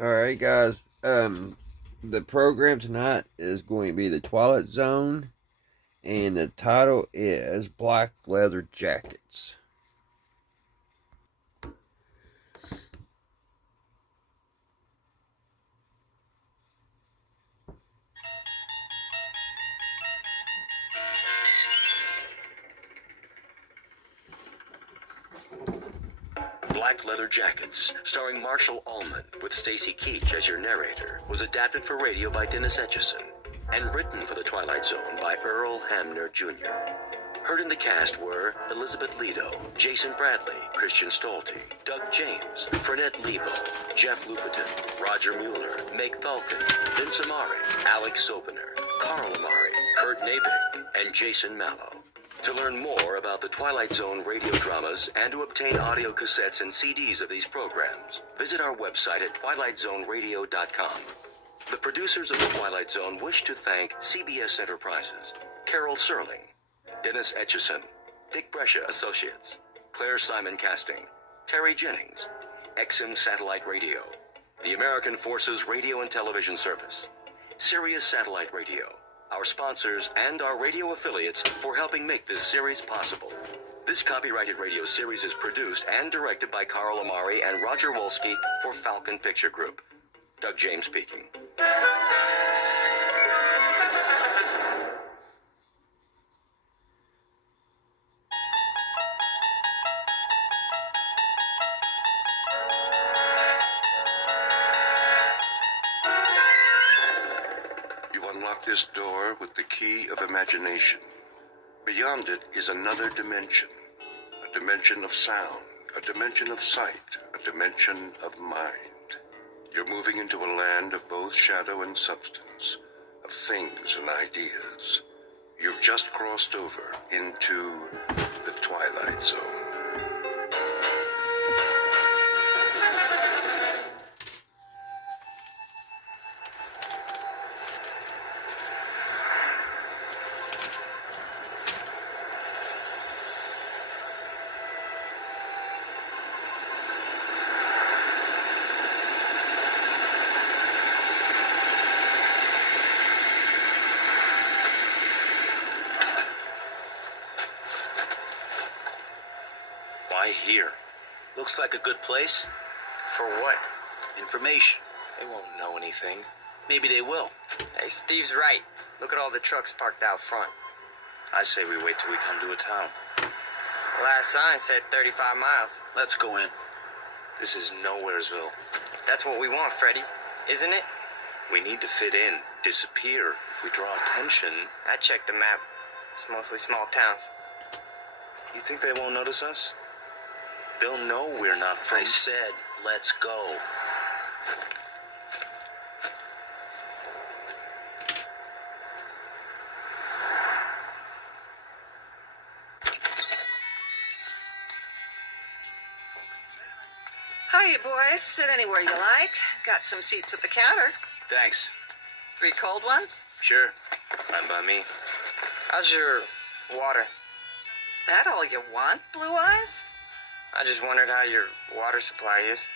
Alright, guys. The program tonight is going to be the Twilight Zone, and the title is Black Leather Jackets. Black Leather Jackets, starring Marshall Allman with Stacy Keach as your narrator, was adapted for radio by Dennis Etchison and written for The Twilight Zone by Earl Hamner Jr. Heard in the cast were Elizabeth Lido, Jason Bradley, Christian Stolte, Doug James, Fernette Lebo, Jeff Lupetin, Roger Mueller, Meg Falcon, Vince Amari, Alex Sopener, Carl Amari, Kurt Nabik, and Jason Mallow. To learn more about the Twilight Zone radio dramas and to obtain audio cassettes and CDs of these programs, visit our website at twilightzoneradio.com. The producers of the Twilight Zone wish to thank CBS Enterprises, Carol Serling, Dennis Etchison, Dick Brescia Associates, Claire Simon Casting, Terry Jennings, XM Satellite Radio, the American Forces Radio and Television Service, Sirius Satellite Radio, our sponsors, and our radio affiliates for helping make this series possible. This copyrighted radio series is produced and directed by Carl Amari and Roger Wolski for Falcon Picture Group. Doug James speaking. Unlock this door with the key of imagination. Beyond it is another dimension. A dimension of sound, a dimension of sight, a dimension of mind. You're moving into a land of both shadow and substance, of things and ideas. You've just crossed over into the Twilight Zone. Why here? Looks like a good place. For what? Information. They won't know anything. Maybe they will. Hey, Steve's right. Look at all the trucks parked out front. I say we wait till we come to a town. The last sign said 35 miles. Let's go in. This is Nowheresville. That's what we want, Freddy. Isn't it? We need to fit in, disappear. If we draw attention... I checked the map. It's mostly small towns. You think they won't notice us? They'll know we're not from... I said, let's go. Hiya, boys. Sit anywhere you like. Got some seats at the counter. Thanks. 3 cold ones? Sure. Fine by me. How's your water? That all you want, Blue Eyes? I just wondered how your water supply is.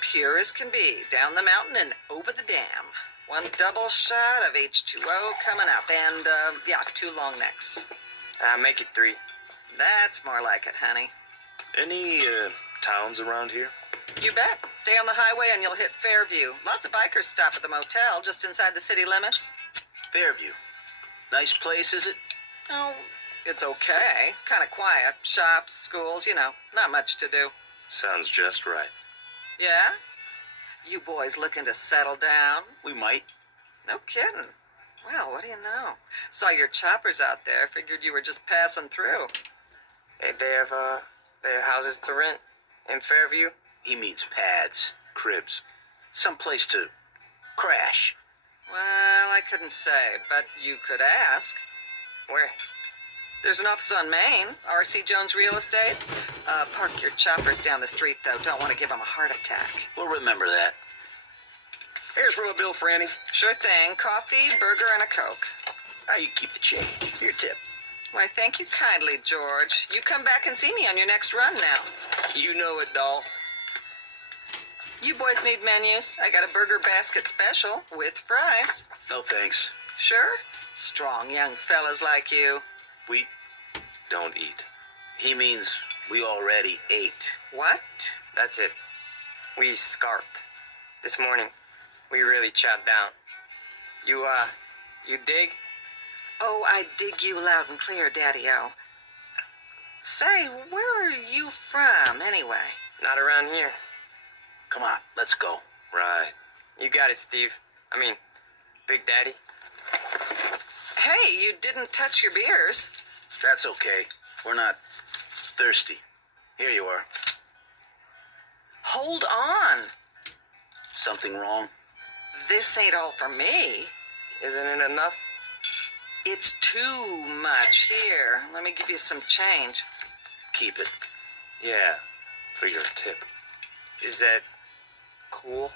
Pure as can be. Down the mountain and over the dam. 1 double shot of H2O coming up. And, 2 long necks. Make it 3. That's more like it, honey. Any, towns around here? You bet. Stay on the highway and you'll hit Fairview. Lots of bikers stop at the motel just inside the city limits. Fairview. Nice place, is it? Oh, it's okay. Kind of quiet. Shops, schools, not much to do. Sounds just right. Yeah? You boys looking to settle down? We might. No kidding. Well, what do you know? Saw your choppers out there. Figured you were just passing through. Hey, they have houses to rent in Fairview? He means pads, cribs, someplace to crash. Well, I couldn't say, but you could ask. Where? There's an office on Main, R.C. Jones Real Estate. Park your choppers down the street, though. Don't want to give them a heart attack. We'll remember that. Here's from a bill, Franny. Sure thing. Coffee, burger, and a Coke. How you keep the change? Your tip. Why, thank you kindly, George. You come back and see me on your next run now. You know it, doll. You boys need menus. I got a burger basket special with fries. No thanks. Sure? Strong young fellas like you. We don't eat. He means we already ate. What? That's it. We scarfed. This morning, we really chowed down. You dig? Oh, I dig you loud and clear, Daddy-O. Say, where are you from, anyway? Not around here. Come on, let's go. Right. You got it, Steve. I mean, Big Daddy. Hey, you didn't touch your beers. That's okay. We're not thirsty. Here you are. Hold on. Something wrong? This ain't all for me. Isn't it enough? It's too much. Here, let me give you some change. Keep it. Yeah, for your tip. Is that cool?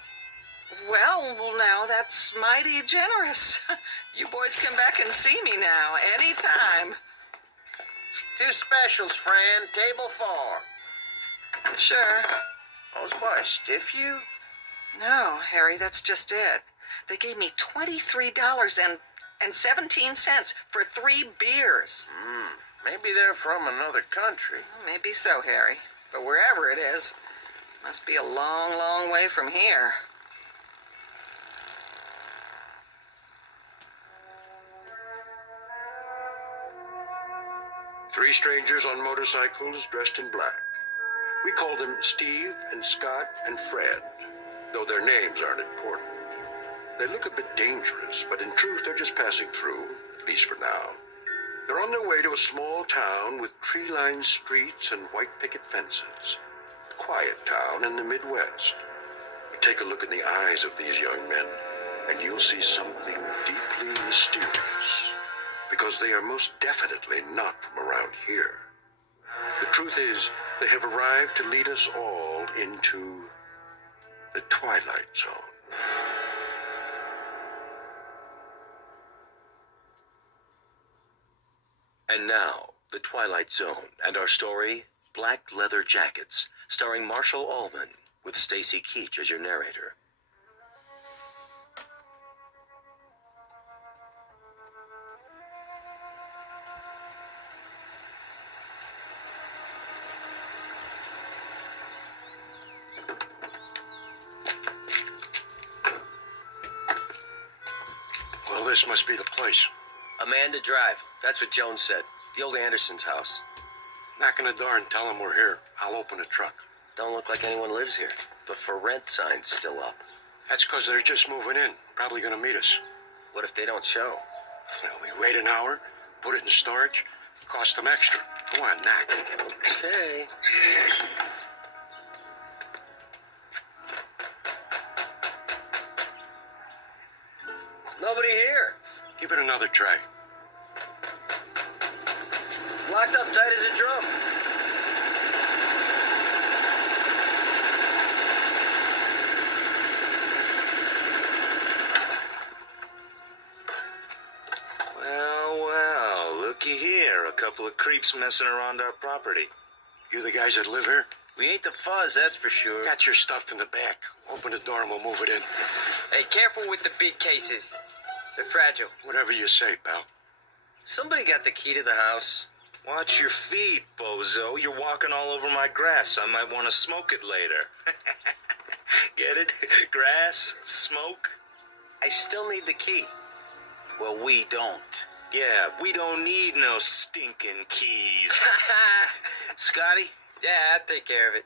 Well, now that's mighty generous. You boys come back and see me now, anytime. 2 specials, Fran. Table 4. Sure. Oh, what, stiff you? No, Harry, that's just it. They gave me $23.17 for 3 beers. Maybe they're from another country. Well, maybe so, Harry. But wherever it is, must be a long, long way from here. Three strangers on motorcycles dressed in black. We call them Steve and Scott and Fred, though their names aren't important. They look a bit dangerous, but in truth they're just passing through, at least for now. They're on their way to a small town with tree-lined streets and white picket fences. A quiet town in the Midwest. But take a look in the eyes of these young men, and you'll see something deeply mysterious. Because they are most definitely not from around here. The truth is, they have arrived to lead us all into the Twilight Zone. And now, The Twilight Zone and our story, Black Leather Jackets, starring Marshall Allman, with Stacy Keach as your narrator. Well, this must be the place. Amanda Drive. That's what Joan said. The old Anderson's house. Knock on the door and tell them we're here. I'll open the truck. Don't look like anyone lives here. The for rent sign's still up. That's because they're just moving in. Probably going to meet us. What if they don't show? Well, we wait an hour, put it in storage, cost them extra. Go on, knock. Okay. Nobody here. Give it another try. Locked up tight as a drum. Well, looky here. A couple of creeps messing around our property. You the guys that live here? We ain't the fuzz, that's for sure. Got your stuff in the back. Open the door and we'll move it in. Hey, careful with the big cases. They're fragile. Whatever you say, pal. Somebody got the key to the house. Watch your feet, bozo. You're walking all over my grass. I might want to smoke it later. Get it? Grass, smoke. I still need the key. Well, we don't. Yeah, we don't need no stinking keys. Scotty? Yeah, I'll take care of it.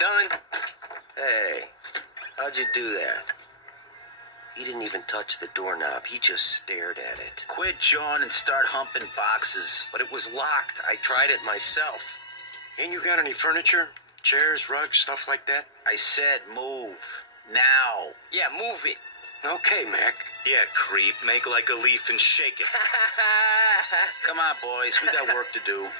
Done. Hey, how'd you do that? He didn't even touch the doorknob. He just stared at it. Quit, John, and start humping boxes. But it was locked. I tried it myself. Ain't you got any furniture? Chairs, rugs, stuff like that? I said move. Now. Yeah, move it. Okay, Mac. Yeah, creep. Make like a leaf and shake it. Come on, boys. We got work to do.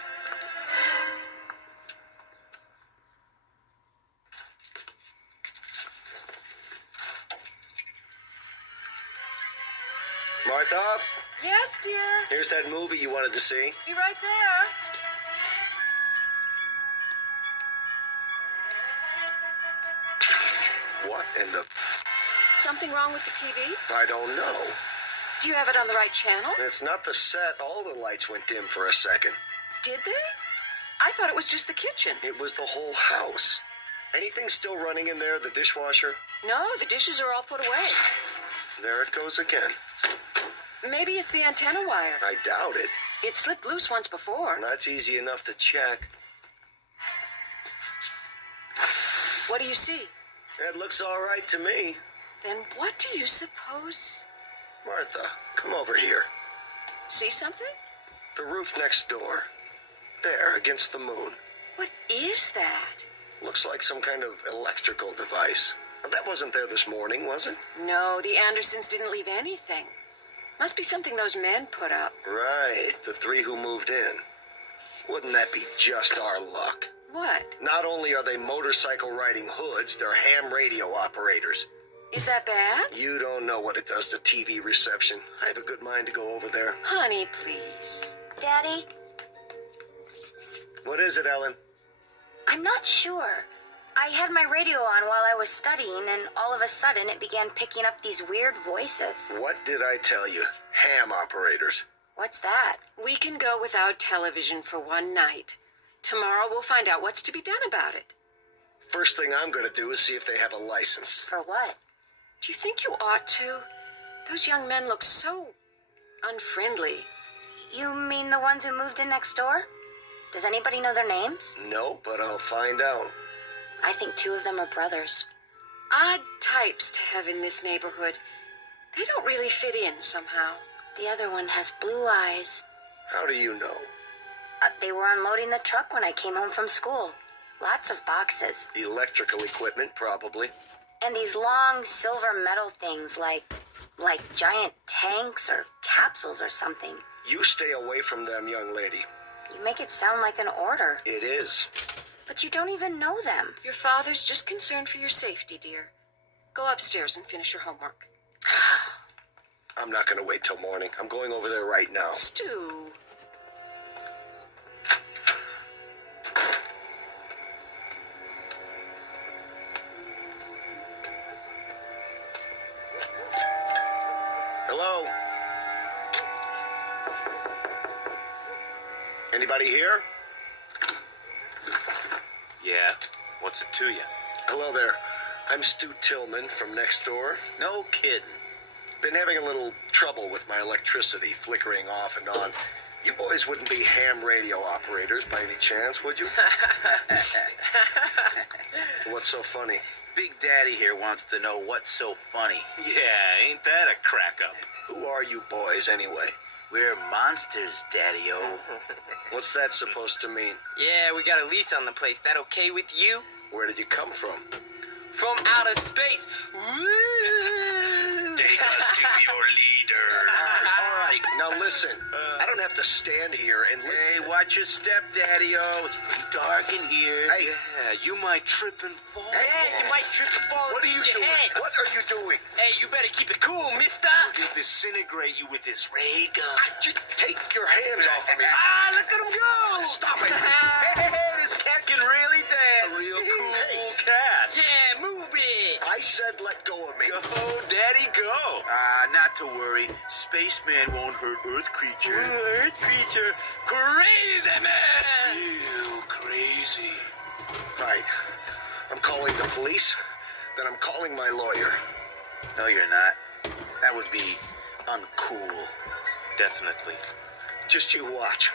Martha, Yes, dear. here's that movie you wanted to see. Be right there. What in the... Something wrong with the TV? I don't know. Do you have it on the right channel? It's not the set. All the lights went dim for a second. Did they? I thought it was just the kitchen. It was the whole house. Anything still running in there, the dishwasher? No, the dishes are all put away. There it goes again. Maybe it's the antenna wire. I doubt it. It slipped loose once before. That's easy enough to check. What do you see? It looks all right to me. Then what do you suppose? Martha, come over here. See something? The roof next door. There, against the moon. What is that? Looks like some kind of electrical device. That wasn't there this morning, was it? No, the Andersons didn't leave anything. Must be something those men put up. Right, the 3 who moved in. Wouldn't that be just our luck? What? Not only are they motorcycle-riding hoods, they're ham radio operators. Is that bad? You don't know what it does to TV reception. I have a good mind to go over there. Honey, please. Daddy, What is it, Ellen? I'm not sure. I had my radio on while I was studying, and all of a sudden it began picking up these weird voices. What did I tell you? Ham operators. What's that? We can go without television for one night. Tomorrow we'll find out what's to be done about it. First thing I'm going to do is see if they have a license. For what? Do you think you ought to? Those young men look so unfriendly. You mean the ones who moved in next door? Does anybody know their names? No, but I'll find out. I think 2 of them are brothers. Odd types to have in this neighborhood. They don't really fit in somehow. The other one has blue eyes. How do you know? They were unloading the truck when I came home from school. Lots of boxes. Electrical equipment, probably. And these long silver metal things like giant tanks or capsules or something. You stay away from them, young lady. You make it sound like an order. It is. But you don't even know them. Your father's just concerned for your safety, dear. Go upstairs and finish your homework. I'm not going to wait till morning. I'm going over there right now. Stu. Hello? Anybody here? Yeah, what's it to you? Hello there. I'm Stu Tillman from next door. No kidding. Been having a little trouble with my electricity flickering off and on. You boys wouldn't be ham radio operators by any chance, would you? What's so funny? Big Daddy here wants to know what's so funny. Yeah, ain't that a crack-up? Who are you boys anyway? We're monsters, Daddy-o. What's that supposed to mean? Yeah, we got a lease on the place. That okay with you? Where did you come from? From outer space. Take us to your leader. All right, now listen. I don't have to stand here and listen. Hey, watch your step, Daddy-o. It's pretty dark in here. Hey. Yeah, you might trip and fall. Hey, you might trip and fall What and are you hit your doing? head. What are you doing? Hey, you better keep it cool, mister. He'll disintegrate you with this ray gun. Just take your hands off of me. Ah, look at him go. Stop it. Hey, this cat can really A dance. real cool cat. Yeah, move it. I said let go of me. Go, Daddy, go. Not to worry. Spaceman won't hurt Earth creature. Earth creature. Crazy man. You crazy. All right. I'm calling the police. Then I'm calling my lawyer. No, you're not. That would be uncool. Definitely. Just you watch.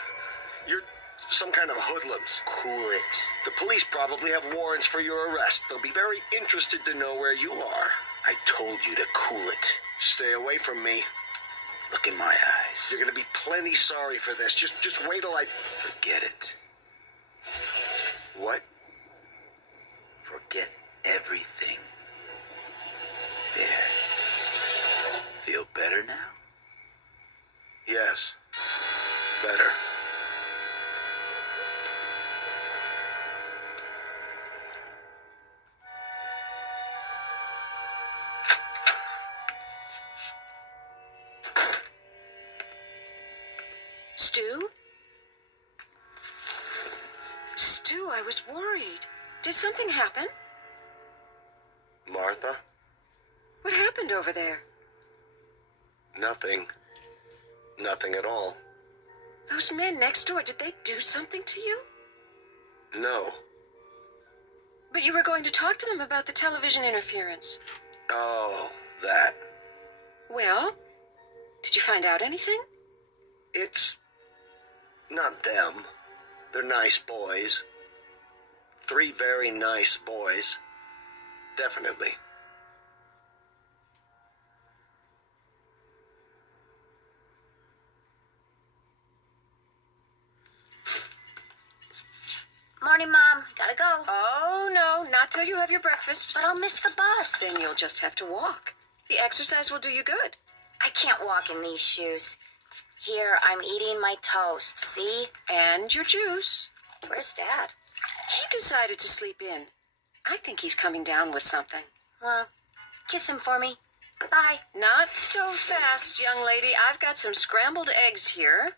You're some kind of hoodlums. Cool it. The police probably have warrants for your arrest. They'll be very interested to know where you are. I told you to cool it. Stay away from me. Look in my eyes. You're gonna be plenty sorry for this. Just wait till I... Forget it. What? Forget everything. There. Feel better now? Yes. Better. Stu? Stu, I was worried. Did something happen? Martha? What happened over there? Nothing. Nothing at all. Those men next door, did they do something to you? No. But you were going to talk to them about the television interference. Oh, that. Well, did you find out anything? It's not them. They're nice boys. 3 very nice boys. Definitely. Morning, Mom. Gotta go. Oh, no, not till you have your breakfast. But I'll miss the bus. Then you'll just have to walk. The exercise will do you good. I can't walk in these shoes. Here, I'm eating my toast, see? And your juice. Where's Dad? He decided to sleep in. I think he's coming down with something. Well, kiss him for me. Bye. Not so fast, young lady. I've got some scrambled eggs here.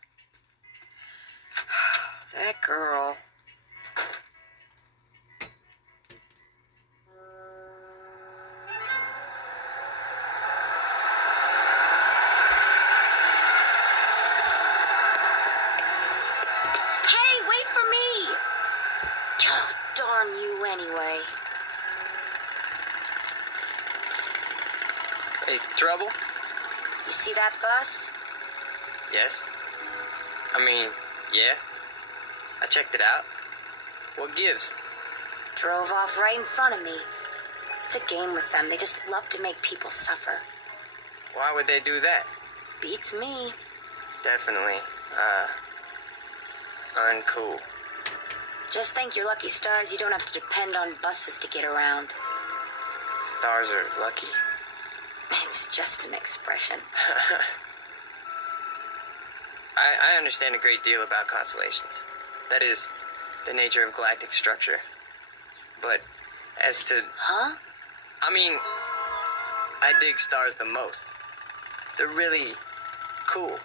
That girl. Hey, wait for me! Oh, darn you anyway. Hey, trouble? You see that bus? Yes. I mean, yeah. I checked it out. What gives? Drove off right in front of me. It's a game with them. They just love to make people suffer. Why would they do that? Beats me. Definitely, uncool. Just thank your lucky stars you don't have to depend on buses to get around. Stars are lucky. It's just an expression. I understand a great deal about constellations. That is, the nature of galactic structure. But as to... Huh? I mean, I dig stars the most. They're really cool.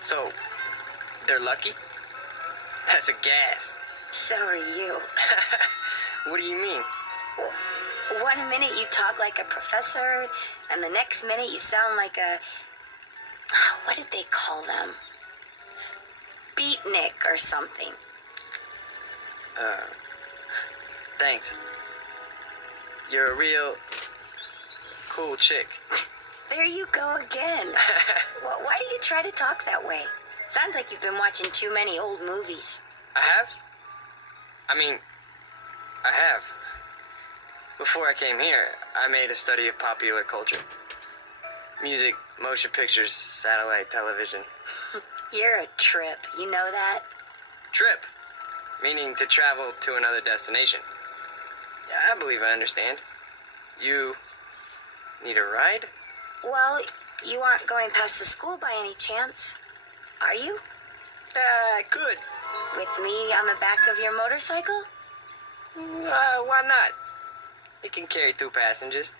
So, they're lucky? That's a gas. So are you. What do you mean? One minute you talk like a professor, and the next minute you sound like a... What did they call them? Beatnik or something. Thanks. You're a real cool chick. There you go again. Why do you try to talk that way? Sounds like you've been watching too many old movies. I have? I mean, I have. Before I came here, I made a study of popular culture. Music, motion pictures, satellite television. You're a trip, you know that? Trip, meaning to travel to another destination. Yeah, I believe I understand. You need a ride? Well, you aren't going past the school by any chance, are you? I could. With me on the back of your motorcycle? Why not? It can carry 2 passengers.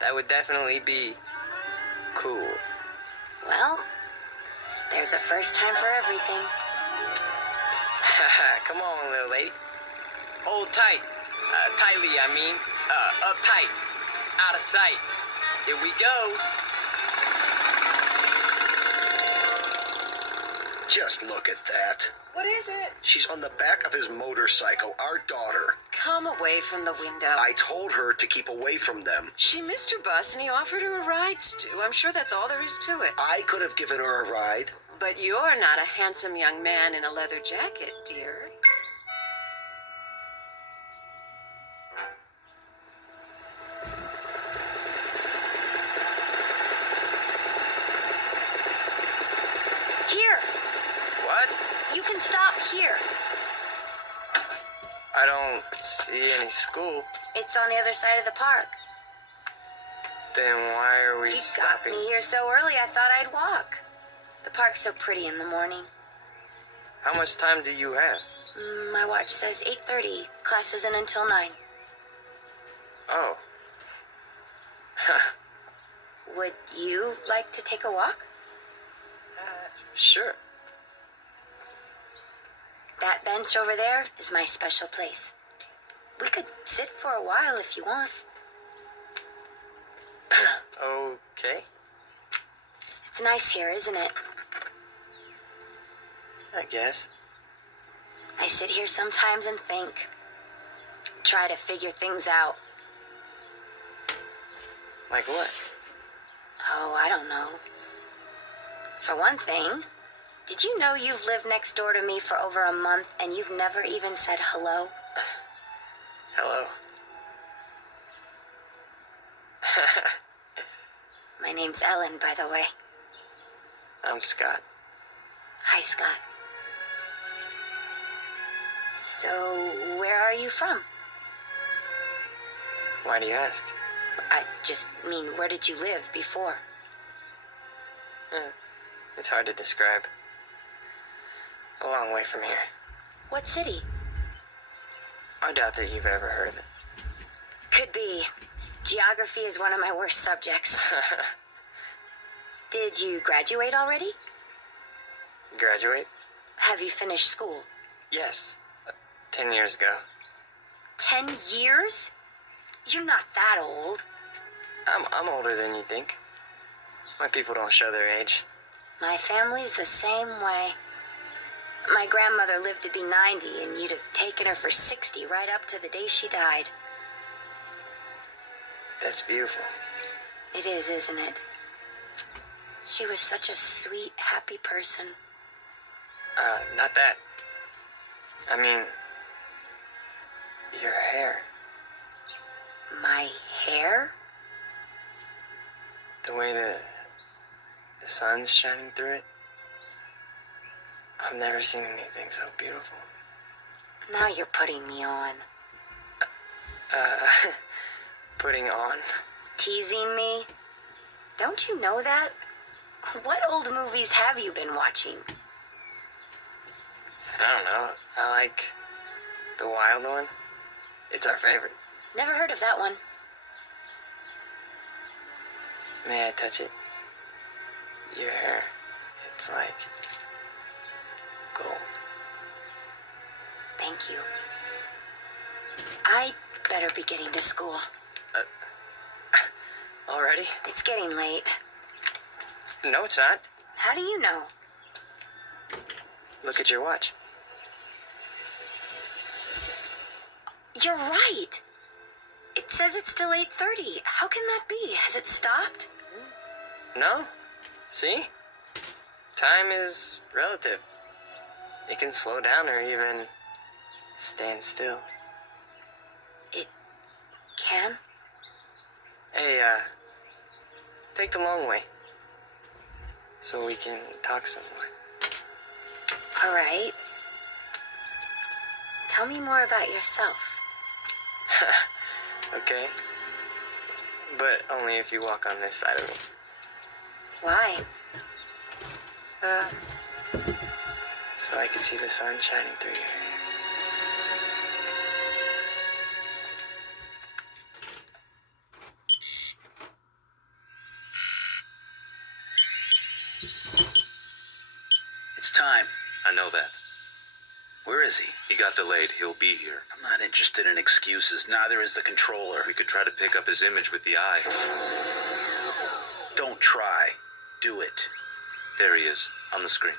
That would definitely be cool. Well, there's a first time for everything. Come on, little lady. Hold tight. Tightly, I mean. Uptight. Out of sight. Here we go. Just look at that. What is it? She's on the back of his motorcycle, our daughter. Come away from the window. I told her to keep away from them. She missed her bus and he offered her a ride, Stu. I'm sure that's all there is to it. I could have given her a ride. But you're not a handsome young man in a leather jacket, dear. Here, What? you can stop here. I don't see any school. It's on the other side of the park. Then why are we You got stopping? me here so early, I thought I'd walk. The park's so pretty in the morning. How much time do you have? My watch says 8:30. Class isn't until 9. Oh. Would you like to take a walk? Sure. That bench over there is my special place. We could sit for a while if you want. Okay, It's nice here, isn't it? I guess. I sit here sometimes and think. Try to figure things out. Like what? Oh, I don't know. For one thing, did you know you've lived next door to me for over a month and you've never even said hello? Hello. My name's Ellen, by the way. I'm Scott. Hi, Scott. So, where are you from? Why do you ask? I just mean, where did you live before? It's hard to describe. It's a long way from here. What city? I doubt that you've ever heard of it. Could be. Geography is one of my worst subjects. Did you graduate already? Graduate? Have you finished school? Yes. 10 years ago. 10 years? You're not that old. I'm older than you think. My people don't show their age. My family's the same way. My grandmother lived to be 90, and you'd have taken her for 60 right up to the day she died. That's beautiful. It is, isn't it? She was such a sweet, happy person. Not that. I mean, your hair. My hair? The way the sun's shining through it. I've never seen anything so beautiful. Now you're putting me on. Putting on? Teasing me? Don't you know that? What old movies have you been watching? I don't know. I like the wild one. It's our favorite. Never heard of that one. May I touch it? Your hair, it's like gold. Thank you. I'd better be getting to school. Already? It's getting late. No, it's not. How do you know? Look at your watch. You're right. It says it's still 8:30. How can that be? Has it stopped? No? See? Time is relative. It can slow down or even stand still. It can? Hey, take the long way. So we can talk some more. All right. Tell me more about yourself. Okay? But only if you walk on this side of me. Why? So I can see the sun shining through your hair. It's time. I know that. Where is he? He got delayed. He'll be here. I'm not interested in excuses. Neither is the controller. We could try to pick up his image with the eye. Don't try. Do it. There he is, on the screen.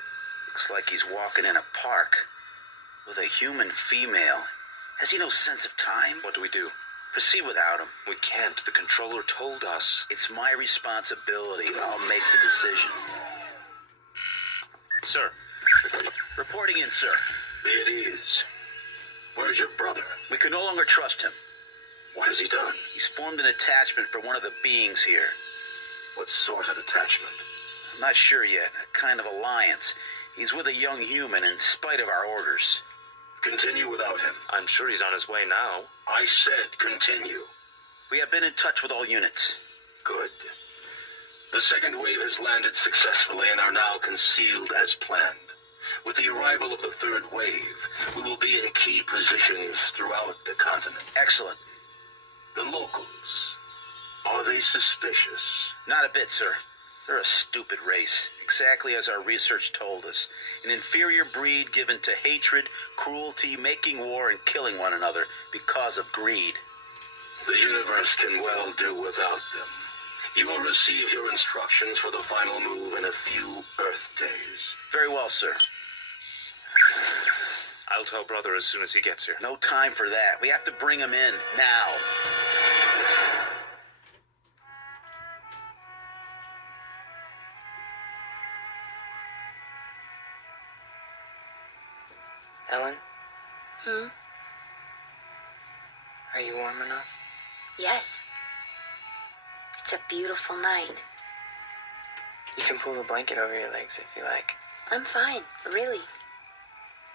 Looks like he's walking in a park with a human female. Has he no sense of time? What do we do? Proceed without him. We can't. The controller told us. It's my responsibility. I'll make the decision. Sir. Reporting in, sir. It is. Where's your brother? We can no longer trust him. What has he done? He's formed an attachment for one of the beings here. What sort of attachment? I'm not sure yet. A kind of alliance. He's with a young human in spite of our orders. Continue without him. I'm sure he's on his way now. I said continue. We have been in touch with all units. Good. The second wave has landed successfully and are now concealed as planned. With the arrival of the third wave, we will be in key positions throughout the continent. Excellent. The locals, are they suspicious? Not a bit, sir. They're a stupid race, exactly as our research told us. An inferior breed given to hatred, cruelty, making war, and killing one another because of greed. The universe can well do without them. You will receive your instructions for the final move in a few Earth days. Very well, sir. I'll tell brother as soon as he gets here. No time for that. We have to bring him in now. Ellen, Hmm? are you warm enough? Yes. It's a beautiful night. You can pull the blanket over your legs if you like. I'm fine, really.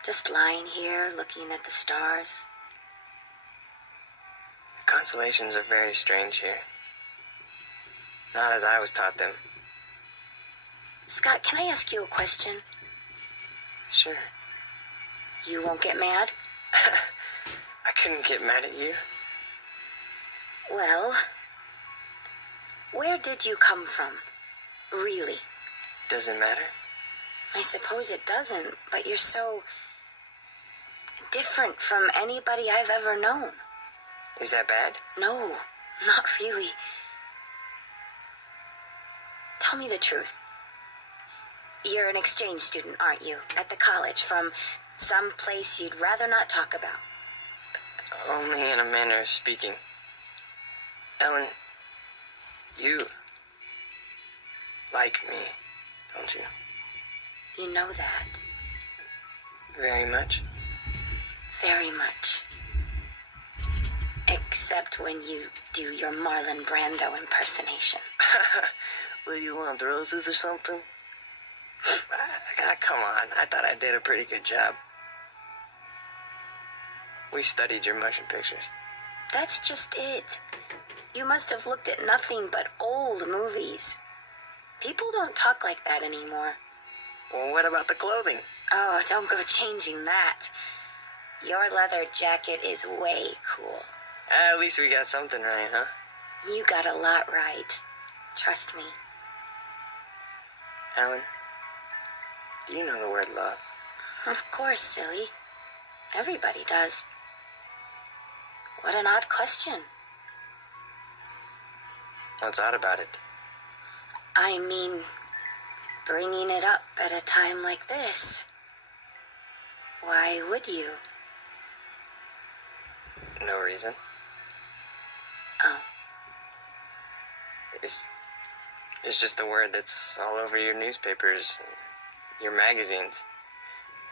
Just lying here, looking at the stars. The constellations are very strange here. Not as I was taught them. Scott, can I ask you a question? Sure. You won't get mad? I couldn't get mad at you. Well, where did you come from? Really? Doesn't matter. I suppose it doesn't, but you're so different from anybody I've ever known. Is that bad? No, not really. Tell me the truth. You're an exchange student, aren't you? At the college from some place you'd rather not talk about. Only in a manner of speaking. Ellen, you like me, don't you? You know that. Very much. Very much. Except when you do your Marlon Brando impersonation. What do you want, roses or something? Come on, I thought I did a pretty good job. We studied your motion pictures. That's just it. You must have looked at nothing but old movies. People don't talk like that anymore. Well, what about the clothing? Oh, don't go changing that. Your leather jacket is way cool. At least we got something right, huh? You got a lot right. Trust me. Ellen, do you know the word love? Of course, silly. Everybody does. What an odd question. What's odd about it? I mean, bringing it up at a time like this. Why would you? No reason. Oh. It's just a word that's all over your newspapers, your magazines,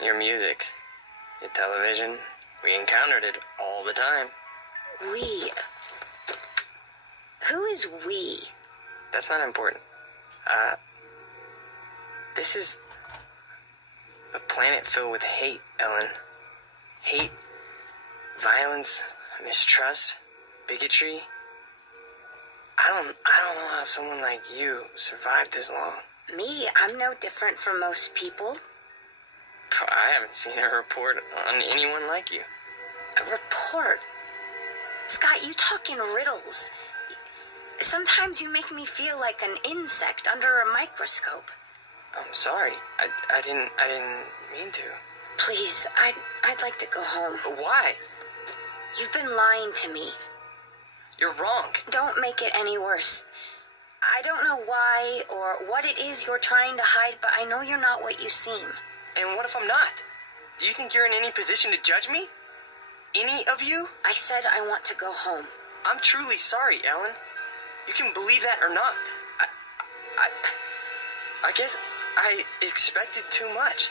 your music, your television. We encountered it all the time. We. Who is we? That's not important. This is a planet filled with hate, Ellen. Hate, violence, mistrust, bigotry. I don't know how someone like you survived this long. Me? I'm no different from most people. I haven't seen a report on anyone like you. A report? Scott, you talk in riddles. Sometimes you make me feel like an insect under a microscope. I'm sorry. I didn't mean to. Please, I'd like to go home. Why? You've been lying to me. You're wrong. Don't make it any worse. I don't know why or what it is you're trying to hide, but I know you're not what you seem. And what if I'm not? Do you think you're in any position to judge me? Any of you? I said I want to go home. I'm truly sorry, Ellen. You can believe that or not. I guess I expected too much.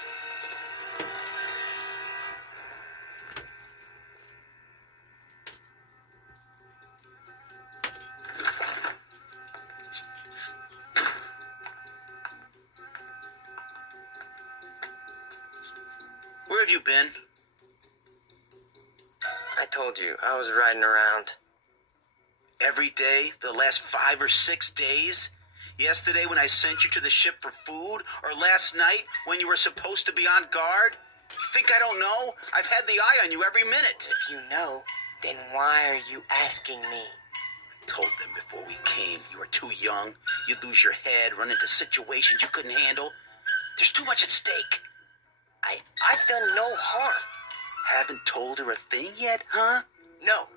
Where have you been? I told you, I was riding around. Every day for the last 5 or 6 days? Yesterday when I sent you to the ship for food? Or last night when you were supposed to be on guard? You think I don't know? I've had the eye on you every minute. If you know, then why are you asking me? I told them before we came you were too young. You'd lose your head, run into situations you couldn't handle. There's too much at stake. I've done no harm. Haven't told her a thing yet, huh? No.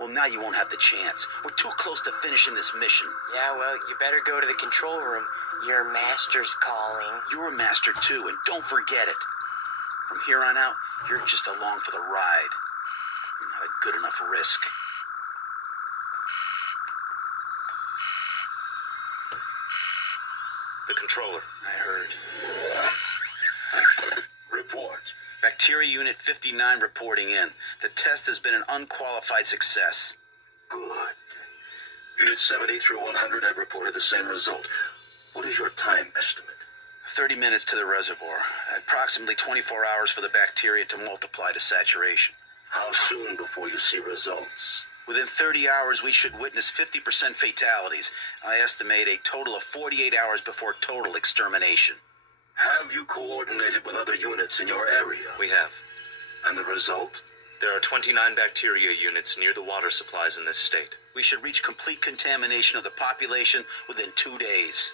Well, now you won't have the chance. We're too close to finishing this mission. Yeah, well, you better go to the control room. Your master's calling. You're a master, too, and don't forget it. From here on out, you're just along for the ride. You're not a good enough risk. The controller. I heard. Report. Bacteria Unit 59 reporting in. The test has been an unqualified success. Good. Unit 70 through 100 have reported the same result. What is your time estimate? 30 minutes to the reservoir. Approximately 24 hours for the bacteria to multiply to saturation. How soon before you see results? Within 30 hours, we should witness 50% fatalities. I estimate a total of 48 hours before total extermination. Have you coordinated with other units in your area? We have. And the result? There are 29 bacteria units near the water supplies in this state. We should reach complete contamination of the population within 2 days.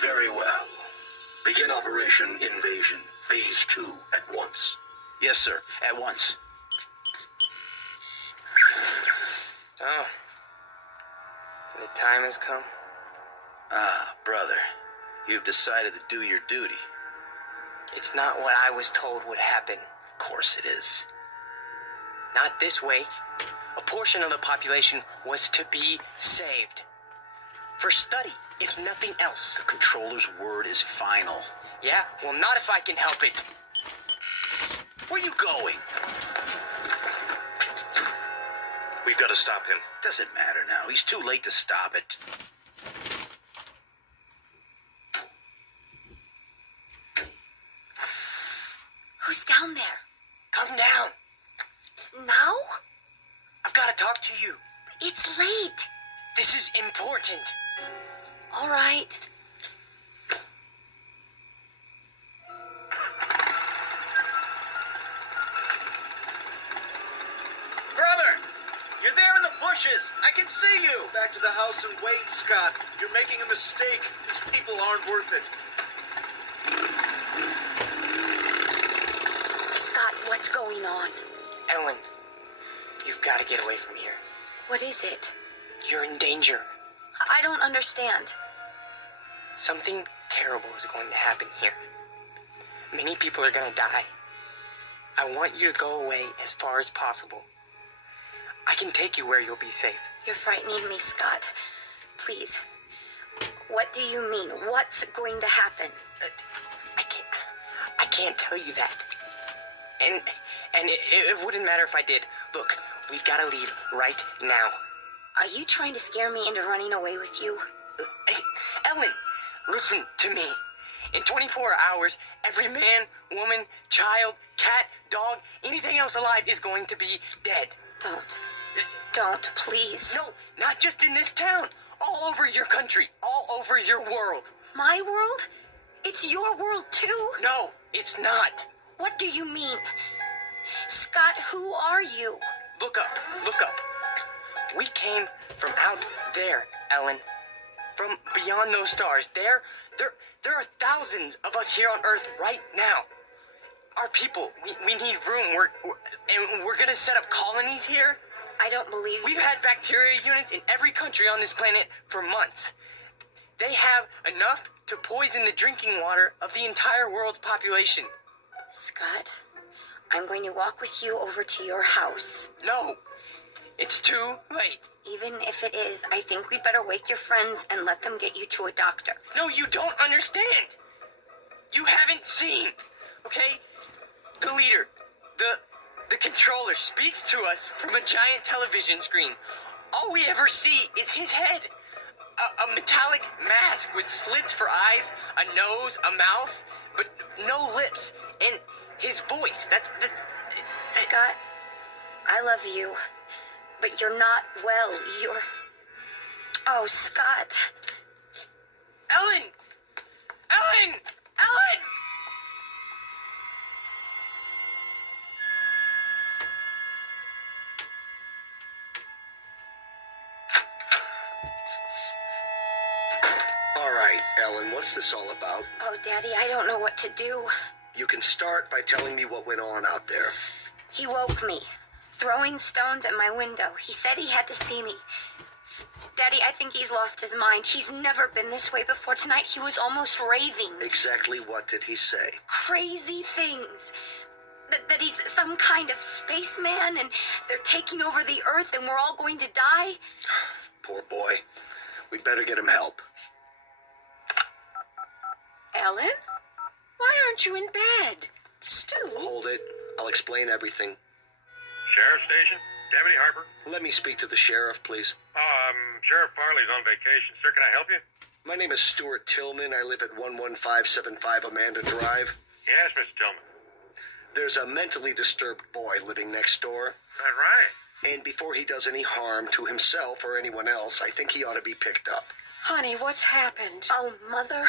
Very well. Begin Operation Invasion, Phase 2 at once. Yes, sir. At once. Oh. The time has come. Ah, brother. You've decided to do your duty. It's not what I was told would happen. Of course it is. Not this way. A portion of the population was to be saved. For study, if nothing else. The controller's word is final. Yeah? Well, not if I can help it. Where are you going? We've got to stop him. Doesn't matter now. He's too late to stop it. Who's down there? Come down. Now? I've got to talk to you. It's late. This is important. All right. Brother! You're there in the bushes! I can see you! Back to the house and wait, Scott. You're making a mistake. These people aren't worth it. Scott, what's going on? Ellen, you've got to get away from here. What is it? You're in danger. I don't understand. Something terrible is going to happen here. Many people are going to die. I want you to go away as far as possible. I can take you where you'll be safe. You're frightening me, Scott. Please. What do you mean? What's going to happen? I can't tell you that. And it wouldn't matter if I did. Look, we've got to leave right now. Are you trying to scare me into running away with you? Ellen, listen to me. In 24 hours, every man, woman, child, cat, dog, anything else alive is going to be dead. Don't, please. No, not just in this town. All over your country. All over your world. My world? It's your world, too? No, it's not. What do you mean? Scott, who are you? Look up. Look up. We came from out there, Ellen. From beyond those stars. There are thousands of us here on Earth right now. Our people, we need room. We're gonna set up colonies here. I don't believe We've had bacteria units in every country on this planet for months. They have enough to poison the drinking water of the entire world's population. Scott, I'm going to walk with you over to your house. No, it's too late. Even if it is, I think we'd better wake your friends and let them get you to a doctor. No, you don't understand. You haven't seen, okay? The leader, the controller speaks to us from a giant television screen. All we ever see is his head. A metallic mask with slits for eyes, a nose, a mouth, but no lips, and his voice. That's Scott, I love you, but you're not well. Oh, Scott. Ellen! Ellen! Ellen! All right, Ellen, what's this all about? Oh, Daddy, I don't know what to do. You can start by telling me what went on out there. He woke me. throwing stones at my window. He said he had to see me. Daddy, I think he's lost his mind. He's never been this way before. Tonight he was almost raving. Exactly what did he say? Crazy things. That he's some kind of spaceman and they're taking over the Earth and we're all going to die. Poor boy. We'd better get him help. Ellen? Why aren't you in bed? Stu? Hold it. I'll explain everything. Sheriff Station? Deputy Harper? Let me speak to the sheriff, please. Sheriff Farley's on vacation. Sir, can I help you? My name is Stuart Tillman. I live at 11575 Amanda Drive. Yes, Mr. Tillman. There's a mentally disturbed boy living next door. That right? And before he does any harm to himself or anyone else, I think he ought to be picked up. Honey, what's happened? Oh, Mother.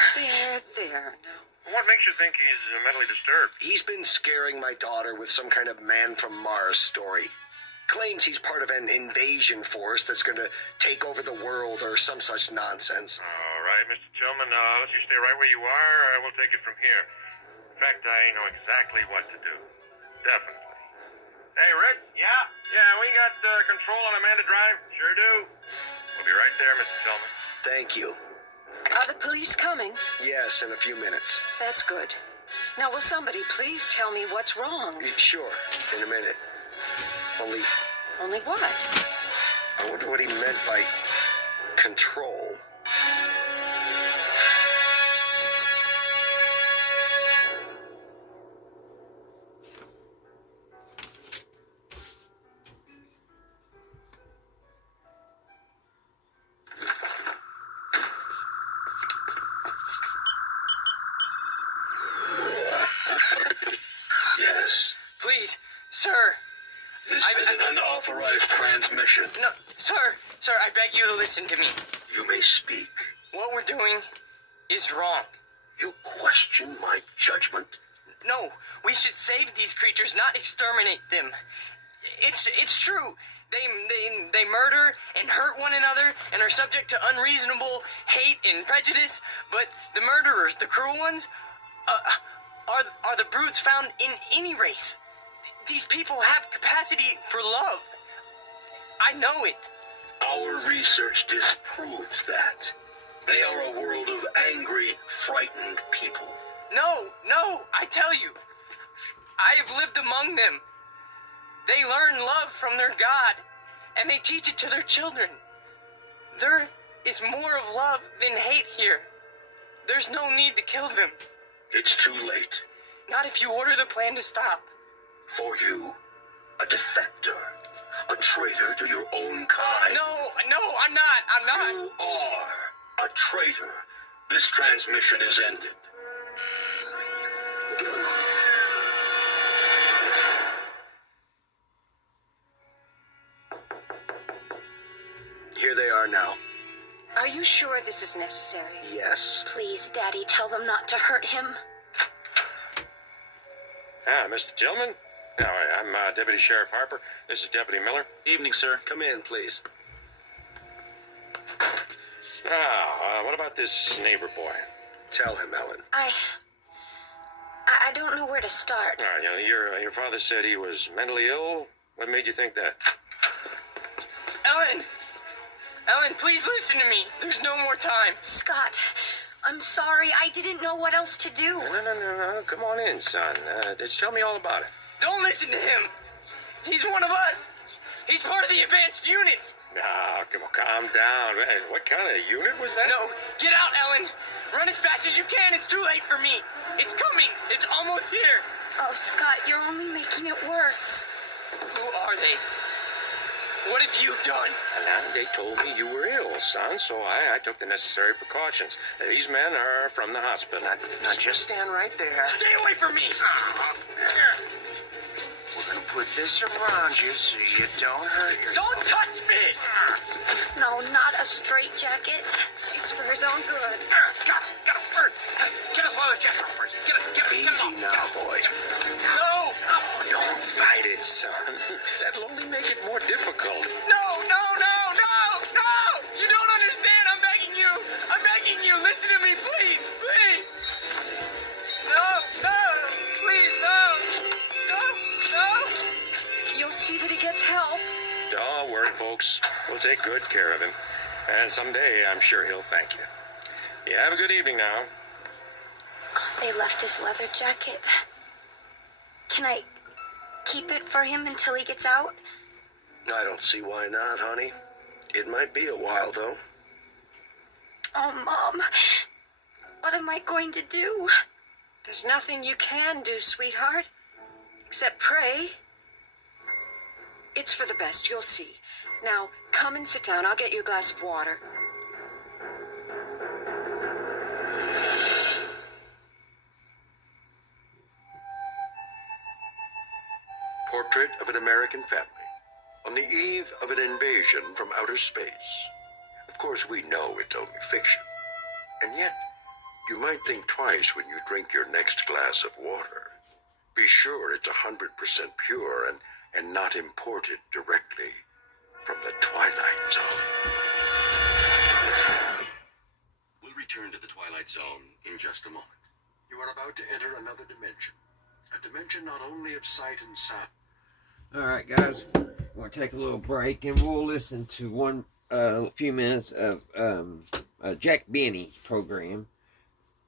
There now. What makes you think he's mentally disturbed? He's been scaring my daughter with some kind of man from Mars story. Claims he's part of an invasion force that's going to take over the world or some such nonsense. All right, Mr. Tillman, let's you stay right where you are. We'll take it from here. In fact, I know exactly what to do. Definitely. Hey, Rick? Yeah, we got control on Amanda Drive. Sure do. We'll be right there, Mr. Tillman. Thank you. Are the police coming? Yes, in a few minutes. That's good. Now, will somebody please tell me what's wrong? Sure, in a minute. Only what? I wonder what he meant by control. Yes. Please, sir. This is an unauthorized transmission. No, sir, I beg you to listen to me. You may speak. What we're doing is wrong. You question my judgment? No, we should save these creatures, not exterminate them. It's true. They murder and hurt one another and are subject to unreasonable hate and prejudice. But the murderers, the cruel ones, are the brutes found in any race. These people have capacity for love. I know it. Our research disproves that. They are a world of angry, frightened people. No, I tell you. I have lived among them. They learn love from their God, and they teach it to their children. There is more of love than hate here. There's no need to kill them. It's too late. Not if you order the plan to stop. For you, a defector, a traitor to your own kind. No, I'm not. You are a traitor. This transmission is ended. Here they are now. Are you sure this is necessary? Yes. Please, Daddy, tell them not to hurt him. Mr. Tillman? No, I'm Deputy Sheriff Harper. This is Deputy Miller. Evening, sir. Come in, please. Now, what about this neighbor boy? Tell him, Ellen. I don't know where to start. Your father said he was mentally ill. What made you think that? Ellen, please listen to me. There's no more time. Scott, I'm sorry. I didn't know what else to do. No. Come on in, son. Just tell me all about it. Don't listen to him. He's one of us. He's part of the advanced units. Now, come on, calm down. Man, what kind of unit was that? No, get out, Ellen. Run as fast as you can. It's too late for me. It's coming. It's almost here. Oh, Scott, you're only making it worse. Who are they? What have you done? Now, they told me you were ill, son, so I took the necessary precautions. These men are from the hospital. Now just stand right there. Stay away from me. We're gonna put this around you so you don't hurt yourself. Don't touch me! No, not a straitjacket. It's for his own good. Get him first. Get his leather jacket off first. Get him Easy off. now, boy. No! Don't fight it, son. That'll only make it more difficult. No! You don't understand. I'm begging you. Listen to me, please. No. Please, no. You'll see that he gets Don't worry, folks. We'll take good care of him. And someday, I'm sure he'll thank you. You have a good evening now. They left his leather jacket. Can I keep it for him until he gets out? I don't see why not, honey. It might be a while, though. Oh, Mom. What am I going to do? There's nothing you can do, sweetheart, except pray. It's for the best, you'll see. Now, come and sit down. I'll get you a glass of water. Portrait of an American family on the eve of an invasion from outer space. Of course, we know it's only fiction. And yet, you might think twice when you drink your next glass of water. Be sure it's 100% pure and not imported directly from the Twilight Zone. We'll return to the Twilight Zone in just a moment. You are about to enter another dimension. A dimension not only of sight and sound. Alright, guys. We'll take a little break and we'll listen to a few minutes of Jack Benny program.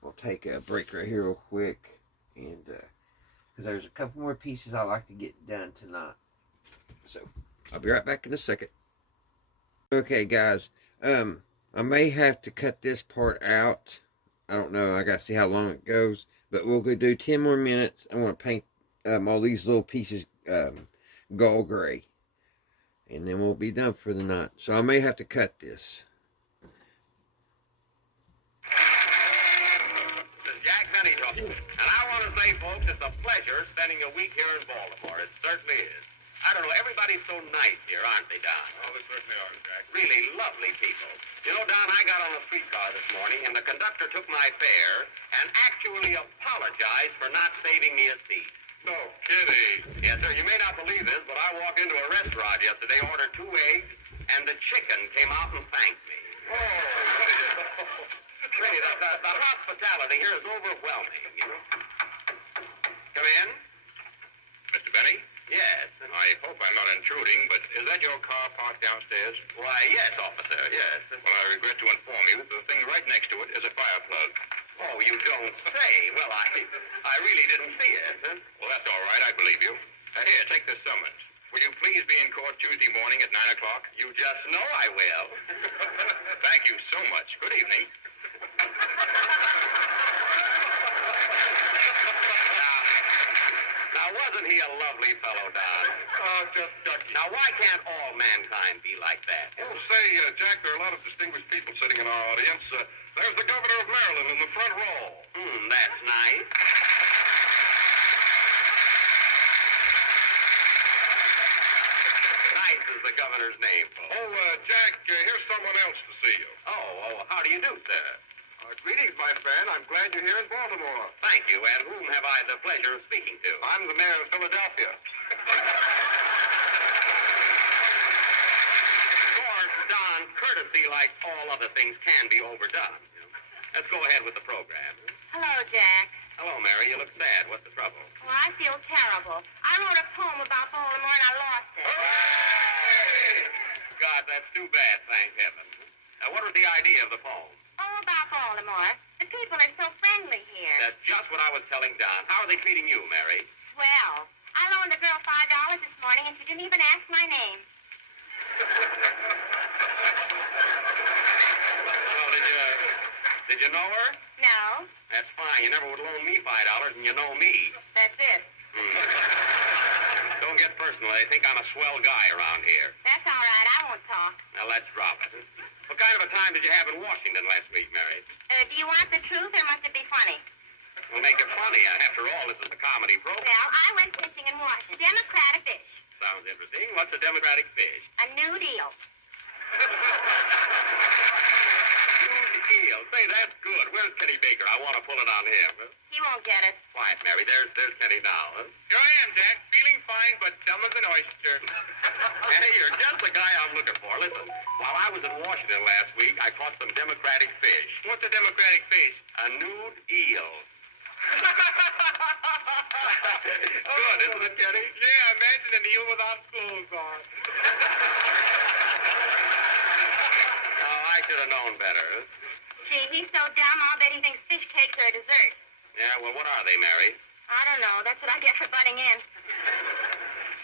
We'll take a break right here real quick. And, because there's a couple more pieces I'd like to get done tonight. So, I'll be right back in a second. Okay, guys. I may have to cut this part out. I don't know. I gotta see how long it goes. But we'll go do 10 more minutes. I want to paint all these little pieces gold gray. And then we'll be done for the night. So I may have to cut this. This is Jack Benny talking. And I want to say, folks, it's a pleasure spending a week here in Baltimore. It certainly is. I don't know, everybody's so nice here, aren't they, Don? Oh, they certainly are, Jack. Really lovely people. You know, Don, I got on a streetcar this morning, and the conductor took my fare and actually apologized for not saving me a seat. No kidding. Yes, sir. You may not believe this, but I walked into a restaurant yesterday, ordered 2 eggs, and the chicken came out and thanked me. Oh, really, the hospitality here is overwhelming, you know. Come in. Mr. Benny? Yes. I hope I'm not intruding, but is that your car parked downstairs? Why, yes, officer, yes. Well, I regret to inform you that the thing right next to it is a fire plug. Oh, you don't say. Well, I really didn't see it. Huh? Well, that's all right. I believe you. Here, take this summons. Will you please be in court Tuesday morning at 9 o'clock? You just know I will. Thank you so much. Good evening. Now, wasn't he a lovely fellow, Don? Oh, just ducky. Now, why can't all mankind be like that? Oh, say, Jack, there are a lot of distinguished people sitting in our audience. There's the governor of Maryland in the front row. That's nice. Nice is the governor's name, folks. Oh, Jack, here's someone else to see you. Oh, how do you do, sir? Greetings, my friend. I'm glad you're here in Baltimore. Thank you, and whom have I the pleasure of speaking to? I'm the mayor of Philadelphia. Of course, Don, courtesy, like all other things, can be overdone. You know. Let's go ahead with the program. Hello, Jack. Hello, Mary. You look sad. What's the trouble? Well, I feel terrible. I wrote a poem about Baltimore and I lost it. Hooray! God, that's too bad, thank heaven. Now, what was the idea of the poem? Oh, about Baltimore. The people are so friendly here. That's just what I was telling Don. How are they treating you, Mary? Well, I loaned a girl $5 this morning and she didn't even ask my name. Well, did you know her? No. That's fine. You never would loan me $5 and you know me. That's it. Don't get personal. They think I'm a swell guy around here. That's all right. I won't talk. Now, let's drop it. What kind of a time did you have in Washington last week, Mary? Do you want the truth or must it be funny? We'll make it funny. After all, this is a comedy program. Well, I went fishing in Washington. Democratic fish. Sounds interesting. What's a democratic fish? A nude eel. Nude eel. Say, that's good. Where's Kenny Baker? I want to pull it on him. He won't get it. Quiet, Mary. There's Kenny now. Huh? Here I am, Jack. Feeling fine, but dumb as an oyster. Hey, you're just the guy I'm looking for. Listen, while I was in Washington last week, I caught some democratic fish. What's a democratic fish? A nude eel. Good, isn't it, Kenny? Yeah, imagine an eel without clothes on. have known better. Gee, he's so dumb, I'll bet he thinks fish cakes are a dessert. Yeah, well, what are they, Mary? I don't know. That's what I get for butting in.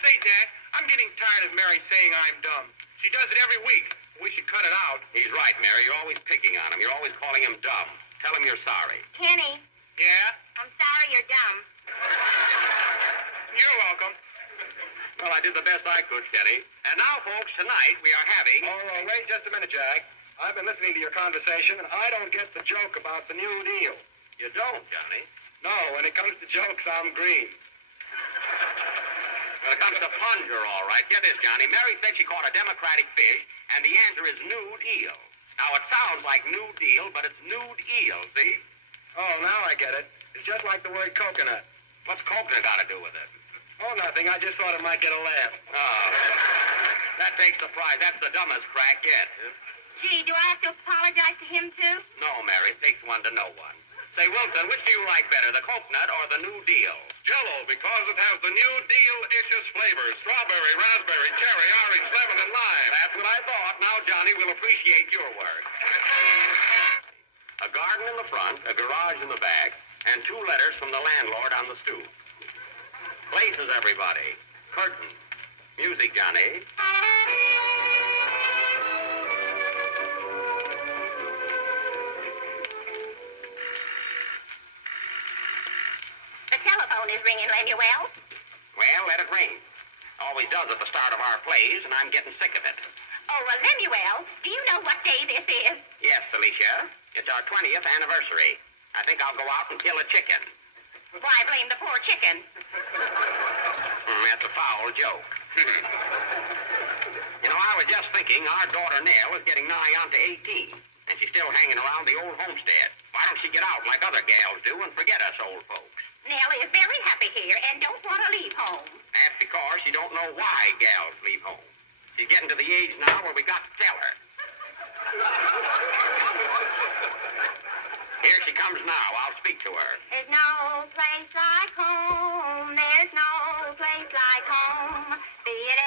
Say, Dad, I'm getting tired of Mary saying I'm dumb. She does it every week. We should cut it out. He's right, Mary. You're always picking on him. You're always calling him dumb. Tell him you're sorry. Kenny, Yeah? I'm sorry you're dumb. You're welcome. Well, I did the best I could, Kenny. And now, folks, tonight we are having... Oh, wait just a minute, Jack. I've been listening to your conversation, and I don't get the joke about the New Deal. You don't, Johnny? No, when it comes to jokes, I'm green. When it comes to fun, you're all right. Get this, Johnny. Mary said she caught a democratic fish, and the answer is nude eel. Now, it sounds like New Deal, but it's nude eel, see? Oh, now I get it. It's just like the word coconut. What's coconut got to do with it? Oh, nothing. I just thought it might get a laugh. Oh, that takes the prize. That's the dumbest crack yet. Gee, do I have to apologize to him, too? No, Mary. It takes one to know one. Say, Wilson, which do you like better, the coconut or the New Deal? Jell-O, because it has the New Deal-icious flavors. Strawberry, raspberry, cherry, orange, lemon, and lime. That's what I thought. Now, Johnny, we'll appreciate your work. A garden in the front, a garage in the back, and 2 letters from the landlord on the stoop. Places, everybody. Curtain. Music, Johnny. The telephone is ringing, Lemuel. Well, let it ring. Always does at the start of our plays, and I'm getting sick of it. Oh, well, Lemuel, do you know what day this is? Yes, Felicia. It's our 20th anniversary. I think I'll go out and kill a chicken. Why blame the poor chicken? That's a foul joke. You know, I was just thinking our daughter Nell is getting nigh on to 18, and she's still hanging around the old homestead. Why don't she get out like other gals do and forget us old folks? Nell is very happy here and don't want to leave home. That's because she don't know why gals leave home. She's getting to the age now where we got to tell her. Here she comes now. I'll speak to her. There's no place like home. There's no place like home. Be it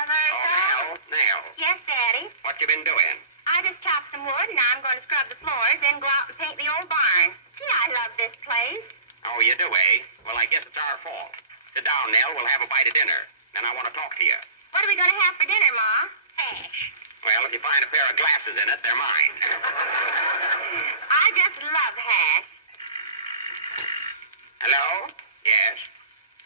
ever so. Nell. Yes, Daddy? What you been doing? I just chopped some wood and I'm going to scrub the floors, then go out and paint the old barn. Gee, I love this place. Oh, you do, eh? Well, I guess it's our fault. Sit down, Nell. We'll have a bite of dinner. Then I want to talk to you. What are we going to have for dinner, Ma? Hash. Well, if you find a pair of glasses in it, they're mine. I just love hash. Hello? Yes?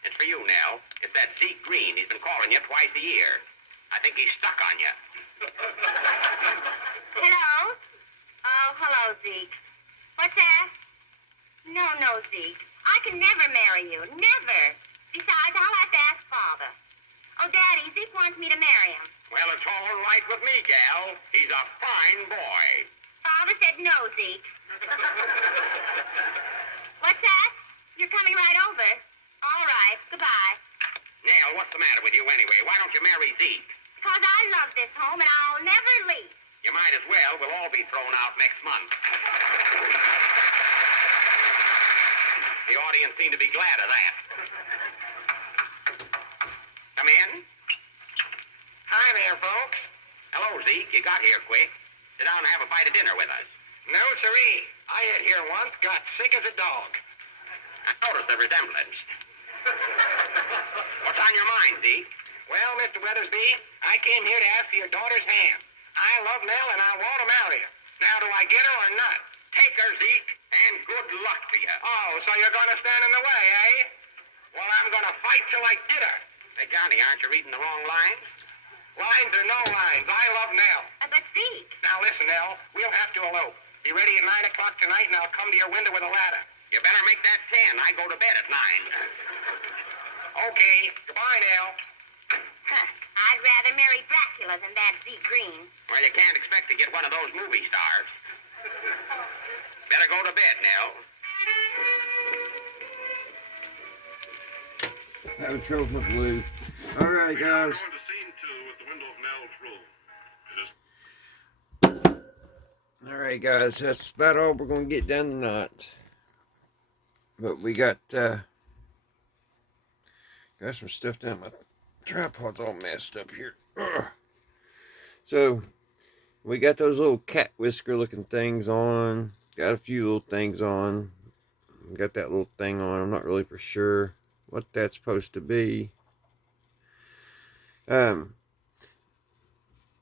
It's for you, Nell. It's that Zeke Green. He's been calling you twice a year. I think he's stuck on you. Hello? Oh, hello, Zeke. What's that? No, Zeke. I can never marry you. Never. Besides, I'll have to ask Father. Oh, Daddy, Zeke wants me to marry him. Well, it's all right with me, gal. He's a fine boy. Father said no, Zeke. What's that? You're coming right over. All right. Goodbye. Nell, what's the matter with you anyway? Why don't you marry Zeke? Because I love this home and I'll never leave. You might as well. We'll all be thrown out next month. The audience seemed to be glad of that. Come in. Hi there, folks. Hello, Zeke. You got here quick. Sit down and have a bite of dinner with us. No, siree. I had here once, got sick as a dog. I noticed the resemblance. What's on your mind, Zeke? Well, Mr. Weathersby, I came here to ask for your daughter's hand. I love Nell and I want to marry her. Now, do I get her or not? Take her, Zeke, and good luck to you. Oh, so you're going to stand in the way, eh? Well, I'm going to fight till I get her. Hey, Johnny, aren't you reading the wrong lines? Lines or no lines, I love Nell. But Zeke. Now, listen, Nell, we'll have to elope. Be ready at 9 o'clock tonight, and I'll come to your window with a ladder. You better make that 10. I go to bed at 9. Okay. Goodbye, Nell. I'd rather marry Dracula than that Zeke Green. Well, you can't expect to get one of those movie stars. Better go to bed, Nell. Having trouble with Lou. All right, guys. We're going to scene 2 at the window of Nell's room. All right, guys. That's about all we're going to get done tonight. But we got some stuff down. My tripod's all messed up here. Ugh. So We got those little cat whisker looking things on. Got a few little things on. Got that little thing on. I'm not really for sure what that's supposed to be.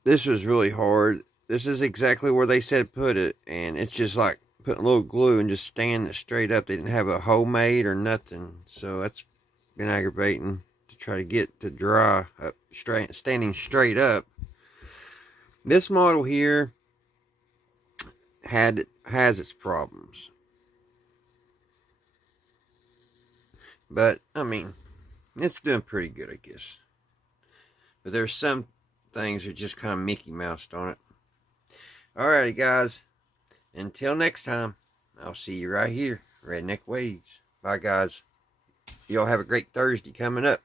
This was really hard. This is exactly where they said put it, and it's just like putting a little glue and just standing it straight up. They didn't have a hole made or nothing, so that's been aggravating to try to get to dry up straight, standing straight up. This model here has its problems, but I mean, it's doing pretty good, I guess. But there's some things that are just kind of Mickey Moused on it. Alrighty, guys. Until next time, I'll see you right here, Redneck Ways. Bye, guys. Y'all have a great Thursday coming up.